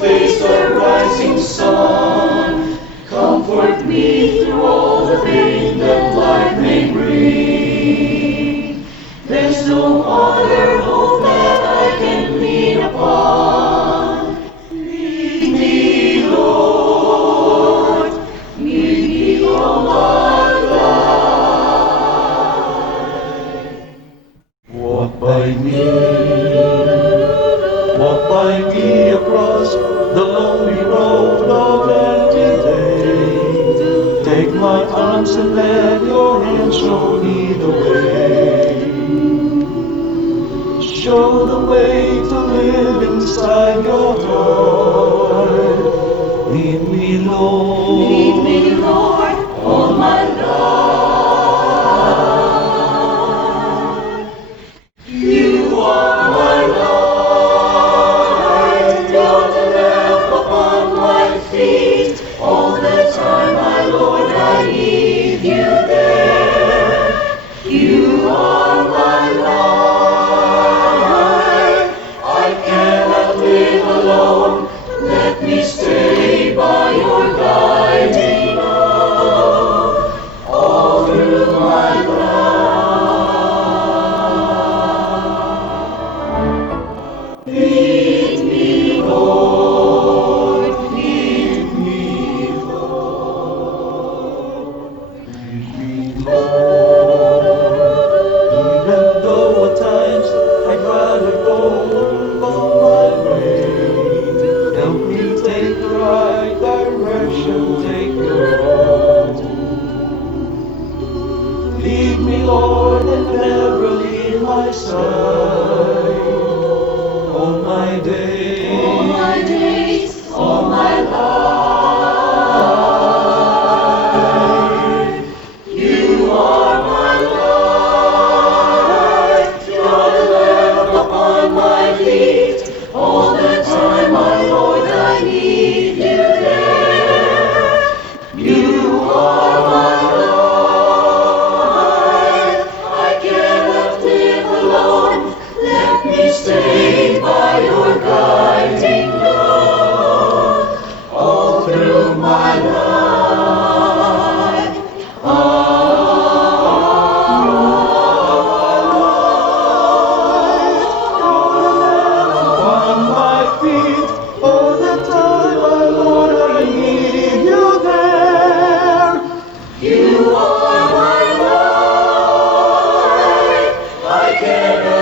face the rising sun. Comfort me through all the pain that life may bring. There's no other hope that I can lean upon. Lead me, Lord, lead me all my life. Walk by me across the lonely road of empty day. Take my arms and let your hand show me the way. Show the way to live inside your heart. Lead me, Lord. Lead me, Lord, all my life. You are my light. You're the lamp upon my feet. All the time, my Lord, I need you there. You are my light. I cannot live alone. Let me stay by your guiding love all through my life. Lead me, Lord, lead me, Lord, lead me, Lord. Even though at times I'd rather go on my way, help me take the right direction, take your road. Lead me, Lord, and never leave my side. All my days, All my days, all my life. you are my light. You're the lamp upon my feet. All the time, my Lord, I need you there. You are my light. I cannot live alone. Let me stay by your guiding love all through my life. On my feet, all the time, my Lord, I need you there. You are my life. I cannot